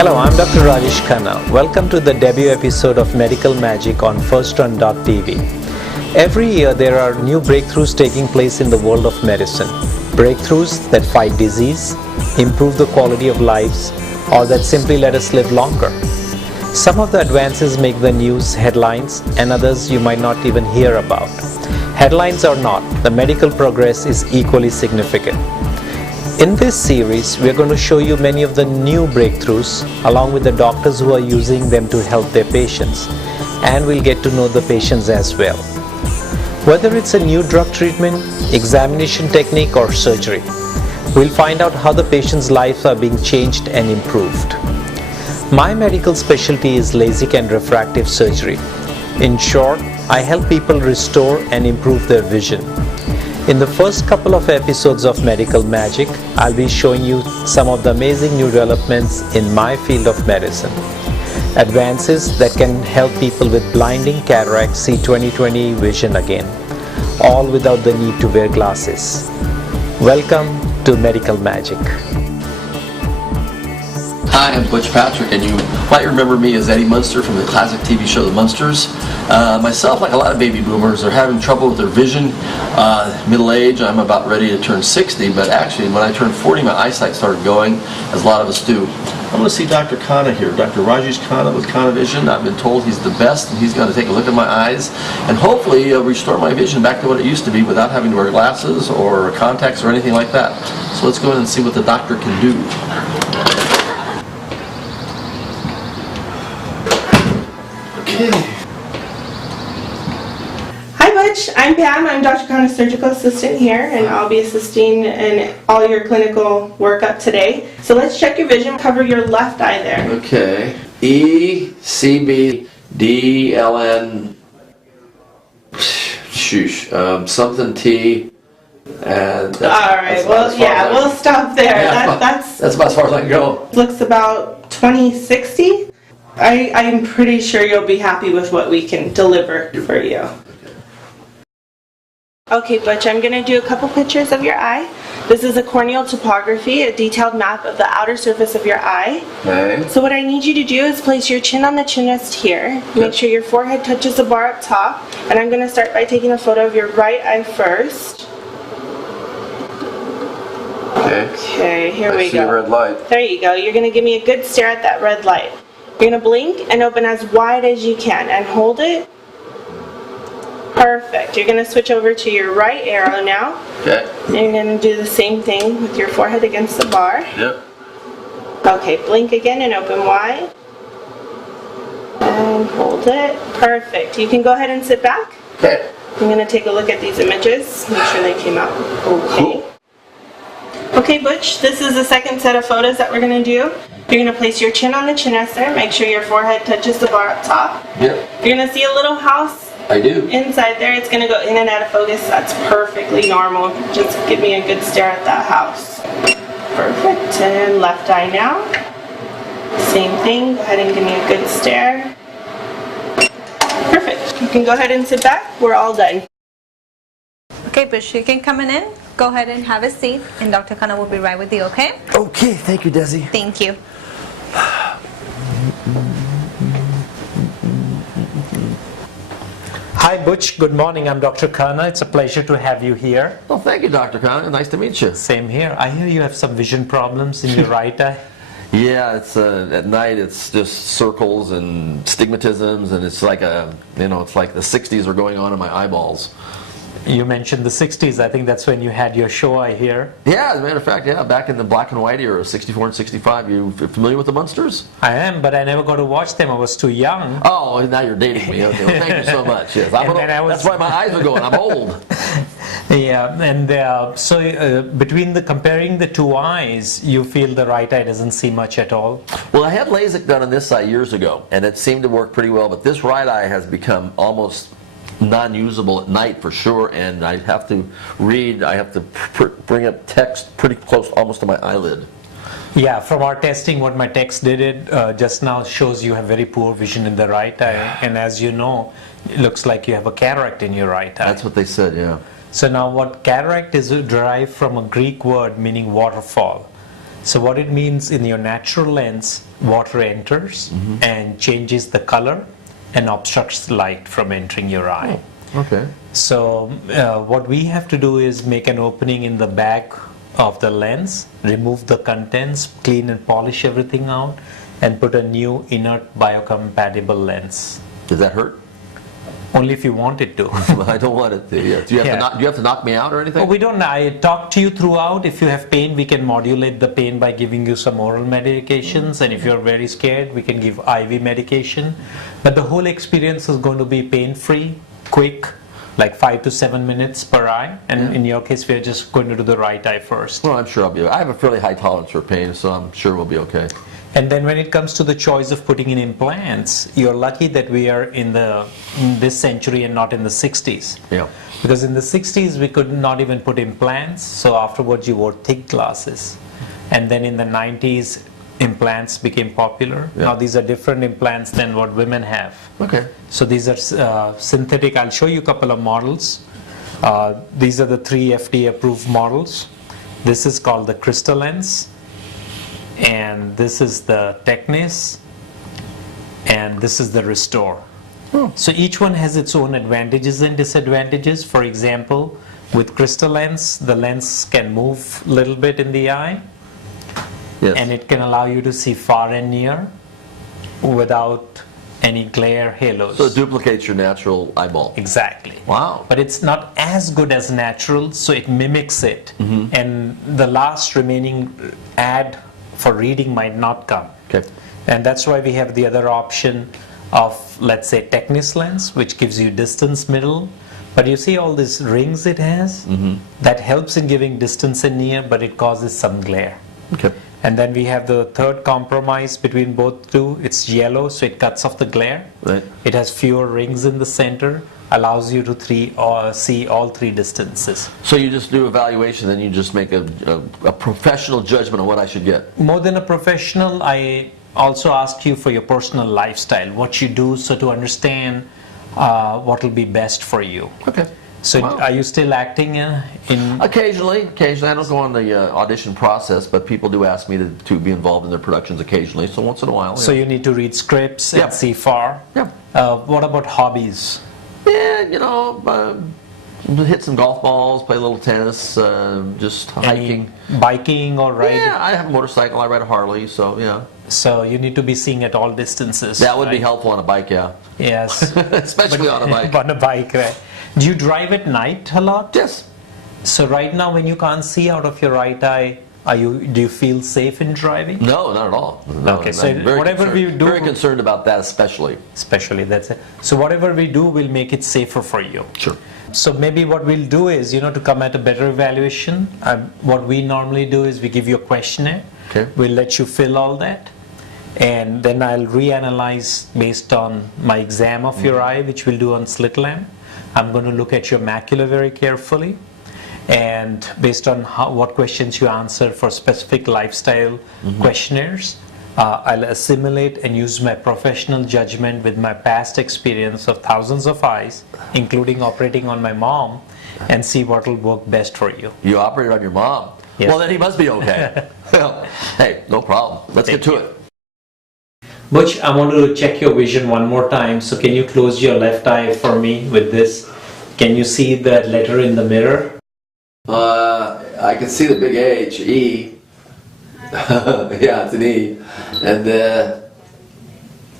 Hello, I'm Dr. Rajesh Khanna. Welcome to the debut episode of Medical Magic on FirstRun.tv. Every year there are new breakthroughs taking place in the world of medicine. Breakthroughs that fight disease, improve the quality of lives, or that simply let us live longer. Some of the advances make the news headlines and others you might not even hear about. Headlines or not, the medical progress is equally significant. In this series, we are going to show you many of the new breakthroughs along with the doctors who are using them to help their patients, and we'll get to know the patients as well. Whether it's a new drug treatment, examination technique or surgery, we'll find out how the patient's lives are being changed and improved. My medical specialty is LASIK and refractive surgery. In short, I help people restore and improve their vision. In the first couple of episodes of Medical Magic, I'll be showing you some of the amazing new developments in my field of medicine. Advances that can help people with blinding cataract see 20/20 vision again, all without the need to wear glasses. Welcome to Medical Magic. Hi, I'm Butch Patrick, and you might remember me as Eddie Munster from the classic TV show The Munsters. Myself, like a lot of baby boomers, are having trouble with their vision. Middle age, I'm about ready to turn 60, but actually when I turned 40, my eyesight started going, as a lot of us do. I'm going to see Dr. Khanna here, Dr. Rajesh Khanna with Khanna Vision. I've been told he's the best, and he's going to take a look at my eyes and hopefully restore my vision back to what it used to be without having to wear glasses or contacts or anything like that. So let's go in and see what the doctor can do. Hi Butch, I'm Pam. I'm Dr. Khanna's surgical assistant here, and I'll be assisting in all your clinical workup today. So let's check your vision. Cover your left eye there. Okay. E, C, B, D, L, N, something T, and that's, Alright, well, yeah, we'll stop there. Yeah, that's about as far as I can go. Looks about 20/60. I'm pretty sure you'll be happy with what we can deliver for you. Okay, Butch, I'm going to do a couple pictures of your eye. This is a corneal topography, a detailed map of the outer surface of your eye. Okay. So what I need you to do is place your chin on the chin rest here. Make sure your forehead touches the bar up top. And I'm going to start by taking a photo of your right eye first. Okay, here we go. I see a red light. There you go. You're going to give me a good stare at that red light. You're going to blink and open as wide as you can and hold it. Perfect. You're going to switch over to your right arrow now. Okay. And you're going to do the same thing with your forehead against the bar. Yep. Okay, blink again and open wide. And hold it. Perfect. You can go ahead and sit back. Okay. I'm going to take a look at these images. Make sure they came out okay. Cool. Okay, Butch, this is the second set of photos that we're going to do. You're going to place your chin on the chin rest there. Make sure your forehead touches the bar up top. Yep. You're going to see a little house I do. inside there. It's going to go in and out of focus. That's perfectly normal. Just give me a good stare at that house. Perfect. And left eye now. Same thing. Go ahead and give me a good stare. Perfect. You can go ahead and sit back. We're all done. Okay, Butch, you can come in. Go ahead and have a seat, and Dr. Khanna will be right with you, okay? Okay, thank you, Desi. Thank you. Hi Butch, good morning. I'm Dr. Khanna. It's a pleasure to have you here. Well, thank you, Dr. Khanna. Nice to meet you. Same here. I hear you have some vision problems in your right eye. Yeah, it's at night. It's just circles and stigmatisms, and it's like it's like the 60s are going on in my eyeballs. You mentioned the 60s. I think that's when you had your show, I hear. Yeah, as a matter of fact, yeah, back in the black and white era, 64 and 65. You familiar with the Munsters? I am, but I never got to watch them. I was too young. Oh, now you're dating me. Okay, well, thank you so much. Yes, that's why my eyes are going. I'm old. Yeah, and between comparing the two eyes, you feel the right eye doesn't see much at all? Well, I had LASIK done on this eye years ago, and it seemed to work pretty well, but this right eye has become almost non-usable at night for sure, and I have to read, I have to bring up text pretty close almost to my eyelid. Yeah, from our testing, what my text did just now shows you have very poor vision in the right eye, and as you know, it looks like you have a cataract in your right eye. That's what they said, yeah. So now what cataract is derived from a Greek word meaning waterfall. So what it means, in your natural lens, water enters and changes the color and obstructs the light from entering your eye. Okay. So what we have to do is make an opening in the back of the lens, remove the contents, clean and polish everything out, and put a new inert biocompatible lens. Does that hurt? Only if you want it to. I don't want it to. Yeah. Do you have to knock me out or anything? We don't. I talk to you throughout. If you have pain, we can modulate the pain by giving you some oral medications, and if you're very scared, we can give IV medication. But the whole experience is going to be pain-free, quick, like 5 to 7 minutes per eye. And in your case, we're just going to do the right eye first. Well, I'm sure I'll be. I have a fairly high tolerance for pain, so I'm sure we'll be okay. And then when it comes to the choice of putting in implants, you're lucky that we are in this century and not in the 60s. Yeah. Because in the 60s, we could not even put implants, so afterwards you wore thick glasses. And then in the 90s, implants became popular. Yeah. Now these are different implants than what women have. Okay. So these are synthetic. I'll show you a couple of models. These are the 3 FDA approved models. This is called the Crystal Lens, and this is the Technis, and this is the ReSTOR. So each one has its own advantages and disadvantages. For example, with Crystal Lens, the lens can move a little bit in the eye, and it can allow you to see far and near without any glare halos. So it duplicates your natural eyeball. Exactly. Wow. But it's not as good as natural, so it mimics it. And the last remaining ad for reading might not come. Okay. And that's why we have the other option of, let's say, Technis lens, which gives you distance middle. But you see all these rings it has? That helps in giving distance and near, but it causes some glare. Okay. And then we have the third compromise between both two. It's yellow, so it cuts off the glare. Right. It has fewer rings in the center, allows you to see all 3 distances. So you just do evaluation, then you just make a professional judgment on what I should get. More than a professional, I also ask you for your personal lifestyle, what you do, so to understand what will be best for you. Okay. So are you still acting in? Occasionally. I don't go on the audition process, but people do ask me to be involved in their productions occasionally, so once in a while. So you need to read scripts and see far. Yeah. What about hobbies? Yeah, hit some golf balls, play a little tennis, just hiking. Biking or riding? Yeah, I have a motorcycle, I ride a Harley, so yeah. So you need to be seeing at all distances. That would be helpful on a bike, yeah. Yes. Especially on a bike. On a bike, right. Do you drive at night a lot? Yes. So right now when you can't see out of your right eye, do you feel safe in driving? No, not at all. No, Okay, so whatever we do... Very concerned about that especially. Especially, that's it. So whatever we do, we'll make it safer for you. Sure. So maybe what we'll do is, to come at a better evaluation, what we normally do is we give you a questionnaire. Okay. We'll let you fill all that. And then I'll reanalyze based on my exam of your eye, which we'll do on slit lamp. I'm going to look at your macula very carefully, and based on what questions you answer for specific lifestyle questionnaires, I'll assimilate and use my professional judgment with my past experience of thousands of eyes, including operating on my mom, and see what will work best for you. You operated on your mom? Yes. Well, then he must be okay. Well, hey, no problem. Let's get to it. Butch, I want to check your vision one more time. So can you close your left eye for me with this? Can you see that letter in the mirror? I can see the big H, E. Yeah, it's an E. And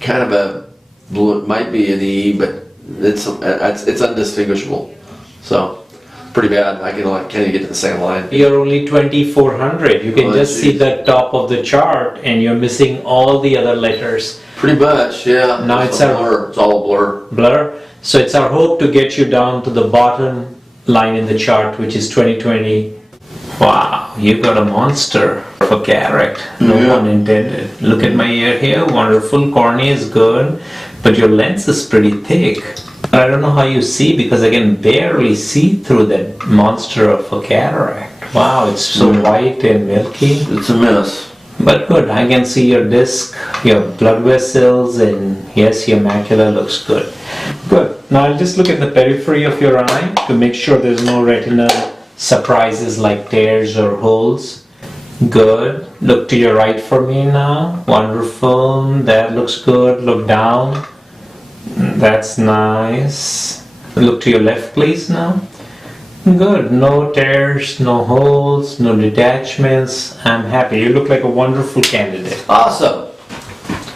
kind of a blue, it might be an E, but it's undistinguishable. So, pretty bad. I can't even get to the same line. You're only 2400. You can just see the top of the chart and you're missing all the other letters. Pretty much, yeah. Now it's a blur. It's all a blur. Blur. So it's our hope to get you down to the bottom line in the chart, which is 2020. Wow, you got a monster for cataract. No pun intended. Look at my ear here. Wonderful. Cornea is good, but your lens is pretty thick. I don't know how you see, because I can barely see through that monster of a cataract. Wow, it's so white and milky. It's a mess. But good, I can see your disc, your blood vessels, and yes, your macula looks good. Good. Now I'll just look at the periphery of your eye to make sure there's no retinal surprises like tears or holes. Good. Look to your right for me now. Wonderful. That looks good. Look down. That's nice. Look to your left, please, now. Good. No tears, no holes, no detachments. I'm happy. You look like a wonderful candidate. Awesome.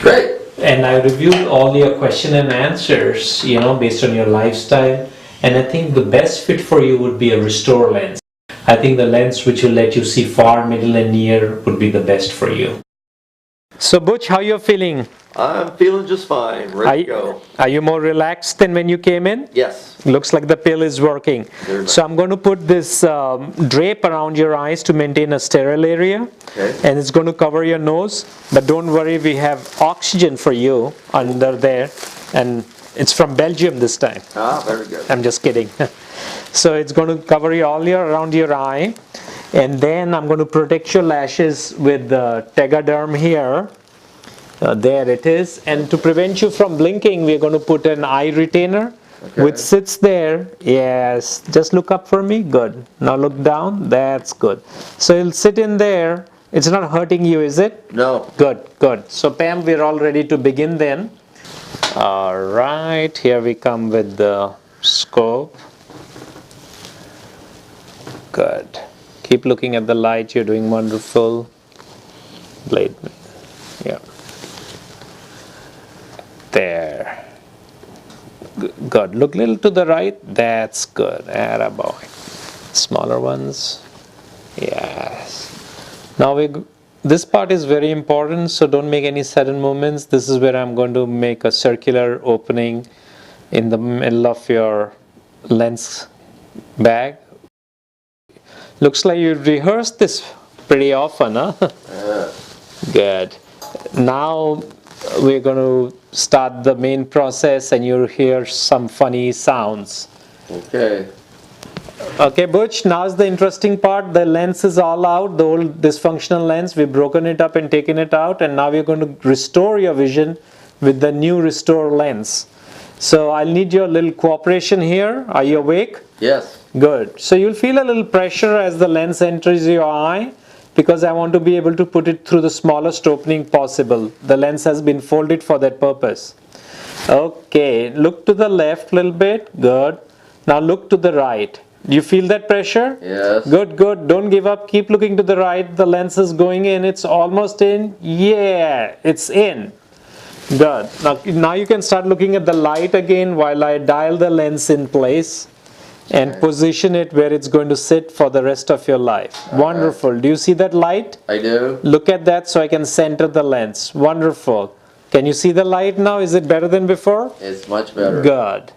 Great. And I reviewed all your question and answers, based on your lifestyle. And I think the best fit for you would be a ReSTOR lens. I think the lens which will let you see far, middle and near would be the best for you. So Butch, how you feeling? I'm feeling just fine. Ready to go. Are you more relaxed than when you came in? Yes. Looks like the pill is working. So I'm going to put this drape around your eyes to maintain a sterile area. Okay. And it's going to cover your nose. But don't worry, we have oxygen for you under there. And it's from Belgium this time. Ah, very good. I'm just kidding. So it's going to cover you all around your eye. And then I'm going to protect your lashes with the Tegaderm here. There it is. And to prevent you from blinking, we're going to put an eye retainer, which sits there. Yes. Just look up for me. Good. Now look down. That's good. So it'll sit in there. It's not hurting you, is it? No. Good, good. So Pam, we're all ready to begin then. All right. Here we come with the scope. Good. Keep looking at the light. You're doing wonderful. Blade. Yeah. There. Good. Look a little to the right. That's good. Attaboy. Smaller ones. Yes. Now this part is very important, so don't make any sudden movements. This is where I'm going to make a circular opening in the middle of your lens bag. Looks like you rehearsed this pretty often, huh? Good. Now we're going to start the main process and you'll hear some funny sounds. Okay. Okay, Butch, now's the interesting part. The lens is all out, the old dysfunctional lens. We've broken it up and taken it out, and now we're going to restore your vision with the new ReSTOR lens. So I'll need your little cooperation here. Are you awake? Yes. Good. So you'll feel a little pressure as the lens enters your eye, because I want to be able to put it through the smallest opening possible. The lens has been folded for that purpose. Okay, look to the left a little bit. Good. Now look to the right. Do you feel that pressure? Yes. Good, good. Don't give up. Keep looking to the right. The lens is going in. It's almost in. Yeah, it's in. Good. Now you can start looking at the light again while I dial the lens in place and position it where it's going to sit for the rest of your life. Wonderful. Do you see that light? I do. Look at that so I can center the lens. Wonderful. Can you see the light now? Is it better than before? It's much better. Good.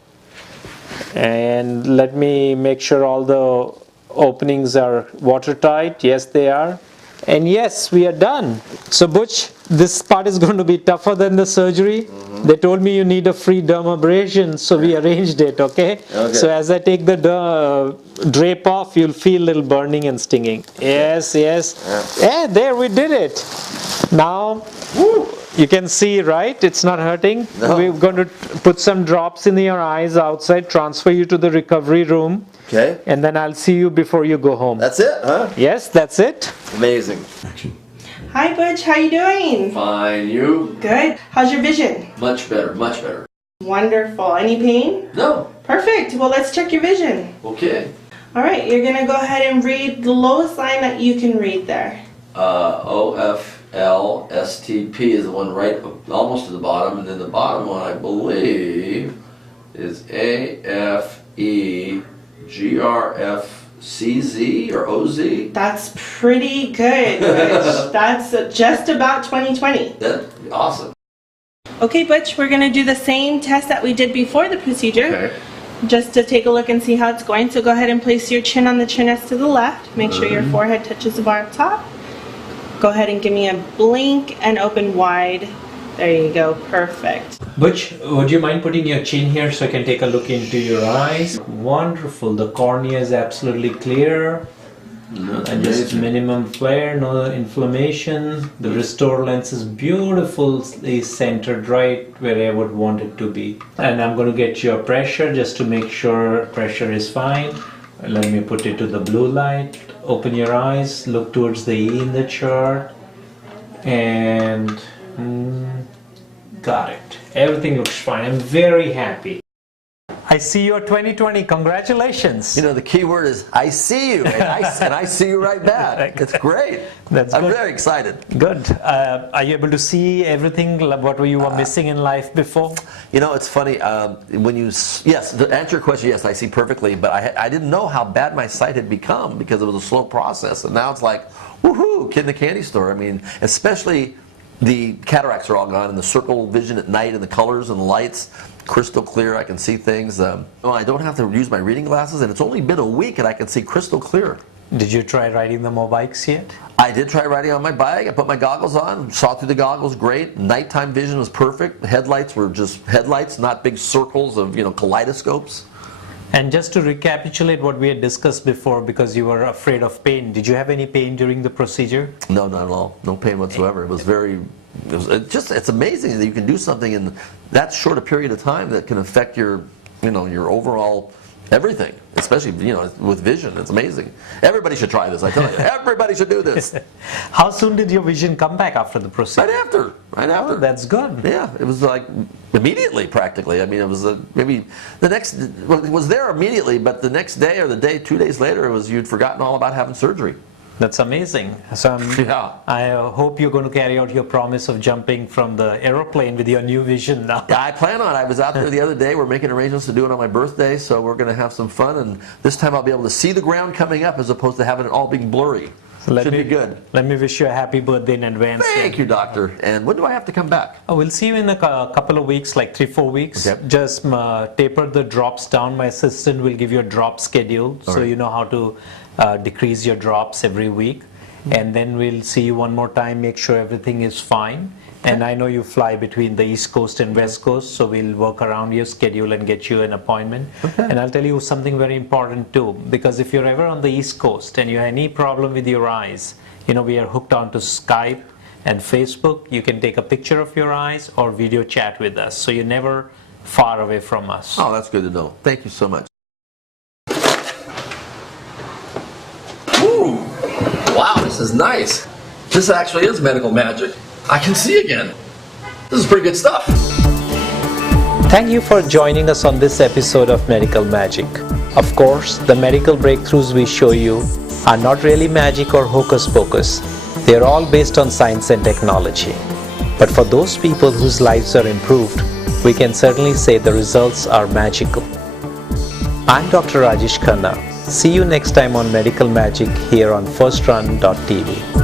And let me make sure all the openings are watertight. Yes, they are. And yes, we are done. So Butch, this part is going to be tougher than the surgery. They told me you need a free dermabrasion, so we arranged it, okay? So as I take the drape off, you'll feel a little burning and stinging. Yes, yes. Yeah, there, we did it. Now, you can see, right? It's not hurting. No. We're going to put some drops in your eyes outside, transfer you to the recovery room. Okay. And then I'll see you before you go home. That's it, huh? Yes, that's it. Amazing. Hi Butch, how you doing? Fine. You? Good. How's your vision? Much better. Much better. Wonderful. Any pain? No. Perfect. Well, let's check your vision. Okay. All right, you're gonna go ahead and read the lowest line that you can read there. OFLSTP is the one right almost to the bottom, and then the bottom one I believe is AFEGRFCZ or OZ. That's pretty good, Butch. That's just about 20/20. That's awesome. Okay, Butch, we're gonna do the same test that we did before the procedure. Okay. Just to take a look and see how it's going. So go ahead and place your chin on the chin rest to the left. Make sure your forehead touches the bar up top. Go ahead and give me a blink and open wide. There you go, perfect. Butch, would you mind putting your chin here so I can take a look into your eyes? Wonderful, the cornea is absolutely clear. And just minimum flare, no inflammation. The ReSTOR lens is beautifully centered right where I would want it to be. And I'm going to get your pressure just to make sure pressure is fine. Let me put it to the blue light. open your eyes, look towards the E in the chart, and got it. Everything looks fine. I'm very happy. I see you 2020. Congratulations. You know, the key word is I see you, and I see you right back. It's great. I'm very excited. Good. Are you able to see everything what you were missing in life before? You know, it's funny. Yes, to answer your question, yes, I see perfectly, but I didn't know how bad my sight had become because it was a slow process, and now it's like, woohoo, kid in the candy store. I mean, especially the cataracts are all gone, and the circle vision at night, and the colors and the lights, crystal clear. I can see things. I don't have to use my reading glasses, and it's only been a week, and I can see crystal clear. Did you try riding the motorbikes yet? I did try riding on my bike. I put my goggles on, saw through the goggles, great. Nighttime vision was perfect. The headlights were just headlights, not big circles of, kaleidoscopes. And just to recapitulate what we had discussed before, because you were afraid of pain, did you have any pain during the procedure? No, not at all. No pain whatsoever. It's amazing that you can do something in that short a period of time that can affect your overall everything, especially, with vision. It's amazing. Everybody should try this, I tell you. Everybody should do this. How soon did your vision come back after the procedure? Right after. Oh, that's good. Yeah, it was like immediately, practically. I mean, it was maybe the next, well, it was there immediately, but the next day or 2 days later, you'd forgotten all about having surgery. That's amazing. So I hope you're going to carry out your promise of jumping from the aeroplane with your new vision now. Yeah, I plan on it. I was out there the other day. We're making arrangements to do it on my birthday, so we're going to have some fun. And this time I'll be able to see the ground coming up as opposed to having it all being blurry. So Should be good. Let me wish you a happy birthday in advance. Thank you, doctor. And when do I have to come back? Oh, we'll see you in a couple of weeks, like 3-4 weeks. Okay. Just taper the drops down. My assistant will give you a drop schedule, so you know how to decrease your drops every week. And then we'll see you one more time, make sure everything is fine. Okay. And I know you fly between the East Coast and West Coast, so we'll work around your schedule and get you an appointment. Okay. And I'll tell you something very important too, because if you're ever on the East Coast and you have any problem with your eyes, we are hooked onto Skype and Facebook. You can take a picture of your eyes or video chat with us, so you're never far away from us. Oh, that's good to know. Thank you so much. Wow, this is nice. This actually is medical magic. I can see again. This is pretty good stuff. Thank you for joining us on this episode of Medical Magic. Of course, the medical breakthroughs we show you are not really magic or hocus pocus. They are all based on science and technology. But for those people whose lives are improved, we can certainly say the results are magical. I'm Dr. Rajesh Khanna. See you next time on Medical Magic here on FirstRun.tv.